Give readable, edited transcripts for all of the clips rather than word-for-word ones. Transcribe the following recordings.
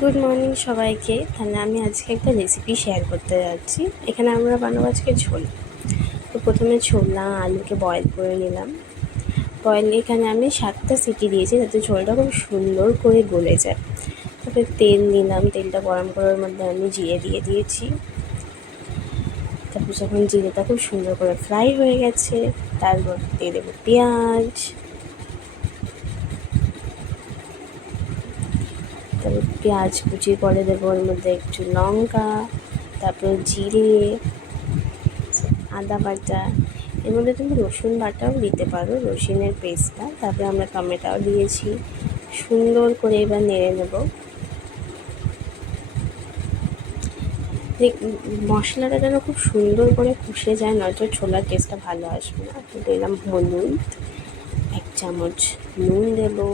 Good morning সবাইকে। তাহলে আমি আজকে একটা রেসিপি শেয়ার করতে যাচ্ছি। এখানে আমরা বানাবো আজকে ঝোল। তো প্রথমে ছোলা আলুকে বয়েল করে নিলাম। এখানে আমি 7টা সিটি দিয়েছি যাতে ঝোলটা খুব সুন্দর করে গলে যায়। তারপরে তেল নিলাম, তেলটা গরম করার মধ্যে আমি জিরে দিয়ে দিয়েছি। তারপর যখন জিরেটা খুব সুন্দর করে ফ্রাই হয়ে গেছে তারপর দিয়ে দেবো পেঁয়াজ, তারপর পেঁয়াজ কুচি করে দেবো, ওর মধ্যে একটু লঙ্কা, তারপর জিরে, আদা বাটা, এর মধ্যে তুমি রসুন বাটাও দিতে পারো, রসুনের পেস্টটা। তারপরে আমরা টমেটোও দিয়েছি, সুন্দর করে এবার নেড়ে নেব। মশলাটা যেন খুব সুন্দর করে কষে যায়, নয়তো ছোলার টেস্টটা ভালো আসবে না। তো দিলাম হলুদ, 1 চামচ নুন দেবো,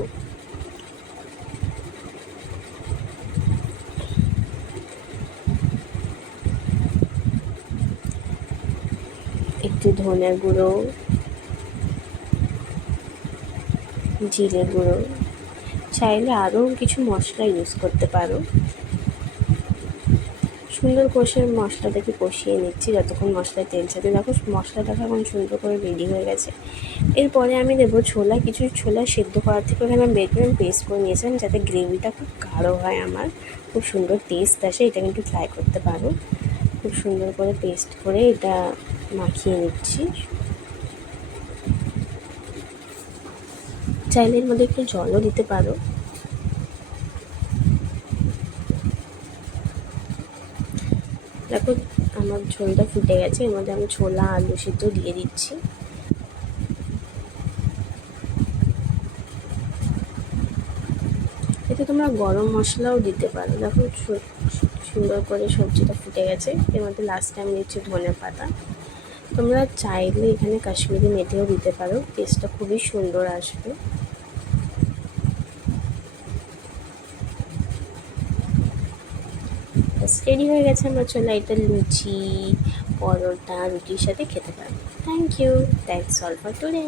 একটু ধনে গুঁড়ো, জিরে গুঁড়ো, চাইলে আরও কিছু মশলা ইউজ করতে পারো। সুন্দর কষে মশলাটাকে কষিয়ে নিচ্ছি যতক্ষণ মশলায় তেল ছাড়ে। দেখো মশলাটা এখন সুন্দর করে রেডি হয়ে গেছে। এরপরে আমি দেবো ছোলা। কিছু ছোলা সেদ্ধ করার থেকে ওখানে আমি বের করে পেস্ট করে নিয়েছিলাম যাতে গ্রেভিটা খুব গাঢ় হয়, আমার খুব সুন্দর টেস্ট আসে। এটা কিন্তু ট্রাই করতে পারো। খুব সুন্দর করে পেস্ট করে এটা মাখিয়ে নিচ্ছি। চাইলে এর মধ্যে একটু জলও দিতে পারো। দেখো আমার ঝোলটা ফুটে গেছে, এর মধ্যে আমি ছোলা আলু সিদ্ধ দিয়ে দিচ্ছি। এতে তোমরা গরম মশলাও দিতে পারো। দেখো সুন্দর করে সবজিটা ফুটে গেছে, এর মধ্যে লাস্টে আমি দিচ্ছি ধনে পাতা। তোমরা চাইলে এখানে কাশ্মীরি মেথিও দিতে পারো, টেস্টটা খুবই সুন্দর আসবে। রেডি হয়ে গেছে আমার ছোলা। এটা লুচি, পরোটা, রুটির সাথে খেতে পারো। Thank you, that's all for today.